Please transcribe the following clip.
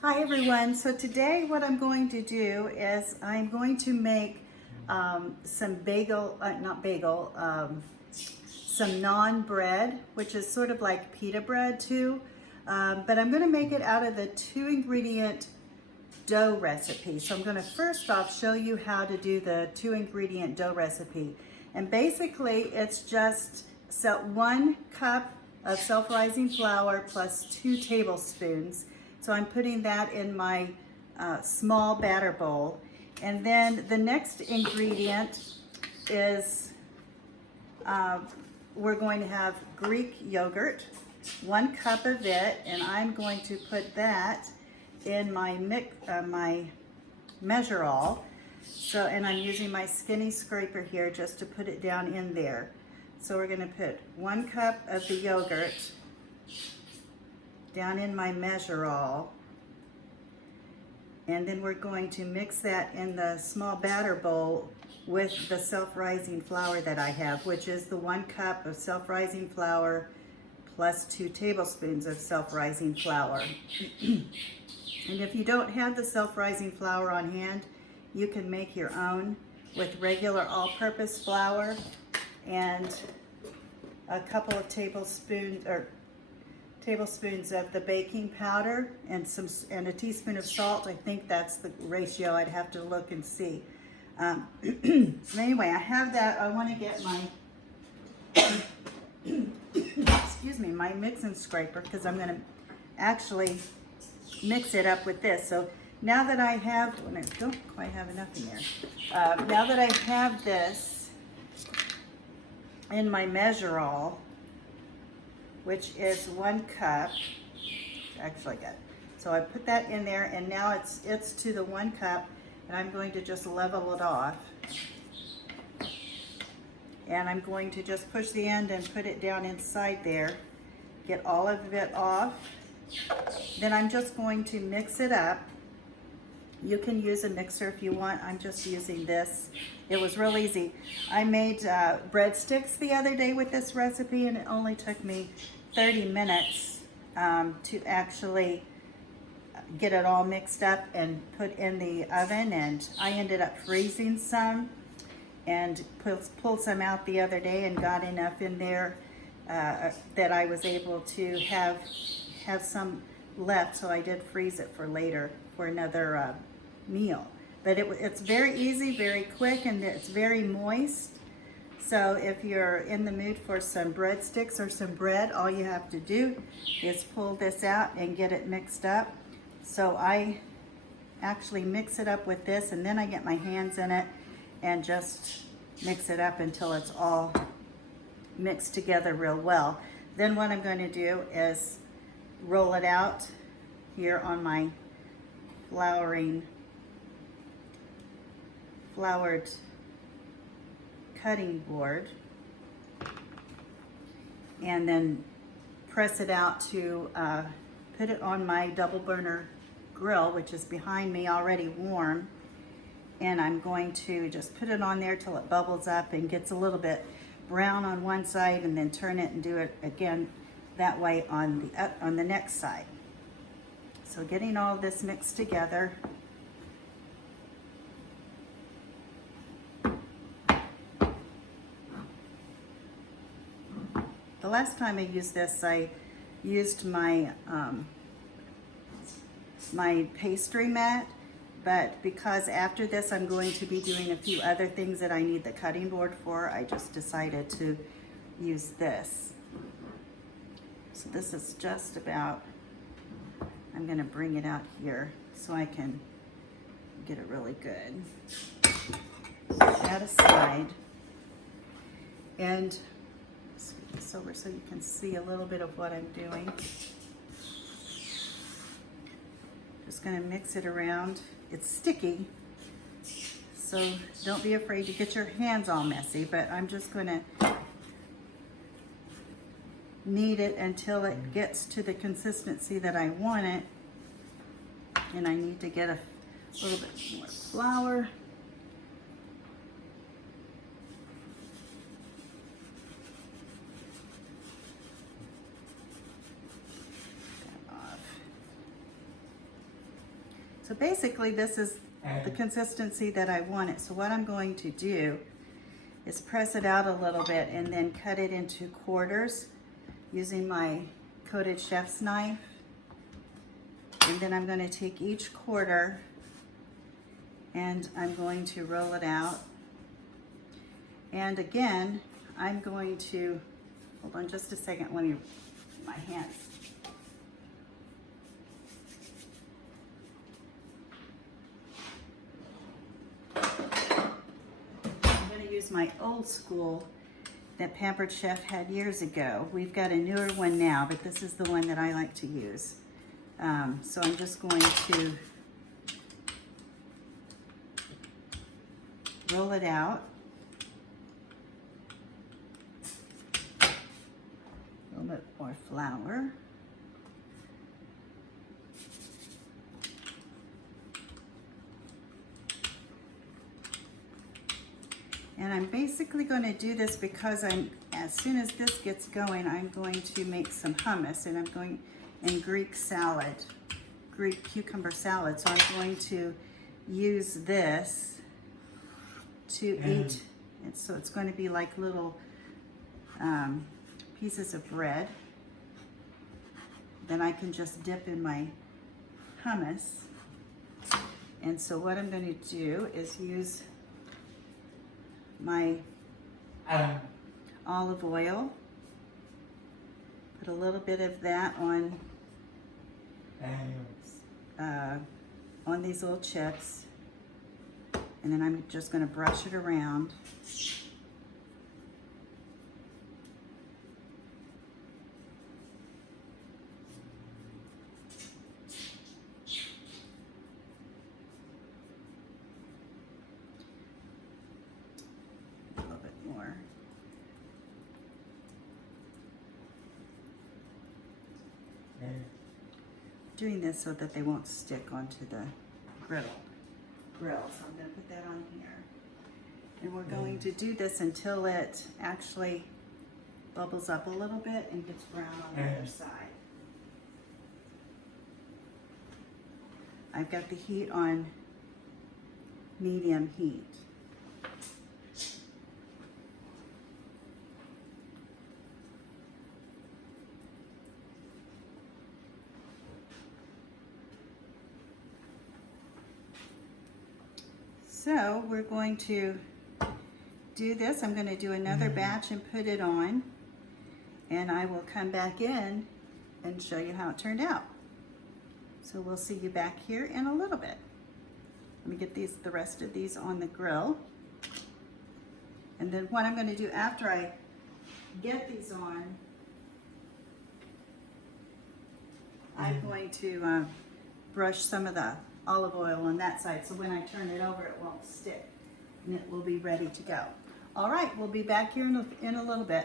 Hi everyone. So today what I'm going to do is I'm going to make some some naan bread, which is sort of like pita bread too. But I'm going to make it out of the 2-ingredient dough recipe. So I'm going to first off show you how to do the 2-ingredient dough recipe. And basically it's just 1 cup of self-rising flour plus 2 tablespoons. So I'm putting that in my small batter bowl. And then the next ingredient is we're going to have Greek yogurt, 1 cup of it, and I'm going to put that in my measure all. So, and I'm using my skinny scraper here just to put it down in there. So we're going to put 1 cup of the yogurt down in my measure all, and then we're going to mix that in the small batter bowl with the self-rising flour that I have, which is the 1 cup of self-rising flour plus 2 tablespoons of self-rising flour. And if you don't have the self-rising flour on hand, you can make your own with regular all-purpose flour and a couple of tablespoons of the baking powder and a teaspoon of salt. I think that's the ratio. I'd have to look and see. Anyway, I have that. I want to get my excuse me, my mixing scraper, because I'm going to actually mix it up with this. So now that I have, I don't quite have enough in there. Now that I have this in my measure all, which is 1 cup, actually I got it. So I put that in there, and now it's to the 1 cup, and I'm going to just level it off. And I'm going to just push the end and put it down inside there, get all of it off. Then I'm just going to mix it up. You can use a mixer if you want. I'm just using this. It was real easy. I made breadsticks the other day with this recipe, and it only took me 30 minutes to actually get it all mixed up and put in the oven. And I ended up freezing some and pulled some out the other day and got enough in there that I was able to have some left, so I did freeze it for later for another meal. But it's very easy, very quick, and it's very moist. So if you're in the mood for some breadsticks or some bread, all you have to do is pull this out and get it mixed up. So I actually mix it up with this, and then I get my hands in it and just mix it up until it's all mixed together real well. Then what I'm going to do is roll it out here on my floured cutting board, and then press it out to put it on my double burner grill, which is behind me already warm. And I'm going to just put it on there till it bubbles up and gets a little bit brown on one side, and then turn it and do it again that way on the next side. So getting all of this mixed together. The last time I used this, I used my my pastry mat, but because after this I'm going to be doing a few other things that I need the cutting board for, I just decided to use this. So this is just about, I'm going to bring it out here so I can get it really good. Put that aside, and scoot this over so you can see a little bit of what I'm doing. Just going to mix it around. It's sticky, so don't be afraid to get your hands all messy, but I'm just going to knead it until it gets to the consistency that I want it. And I need to get a little bit more flour. So basically this is the consistency that I want it. So what I'm going to do is press it out a little bit and then cut it into quarters using my coated chef's knife. And then I'm going to take each quarter and I'm going to roll it out. And again, I'm going to, hold on just a second, let me, my hands. I'm going to use my old school that Pampered Chef had years ago. We've got a newer one now, but this is the one that I like to use. So I'm just going to roll it out. A little bit more flour. And I'm basically going to do this because as soon as this gets going, I'm going to make some hummus, and I'm going in Greek salad, Greek cucumber salad. So I'm going to use this to eat. And so it's going to be like little pieces of bread. Then I can just dip in my hummus. And so what I'm going to do is use my olive oil, put a little bit of that on these little chips, and then I'm just going to brush it around. Doing this so that they won't stick onto the grill. So I'm going to put that on here. And we're going to do this until it actually bubbles up a little bit and gets brown on the other side. I've got the heat on medium heat. So we're going to do this. I'm going to do another batch and put it on, and I will come back in and show you how it turned out. So we'll see you back here in a little bit. Let me get the rest of these on the grill. And then what I'm going to do after I get these on, I'm going to brush some of the olive oil on that side, so when I turn it over, it won't stick, and it will be ready to go. All right, we'll be back here in a little bit.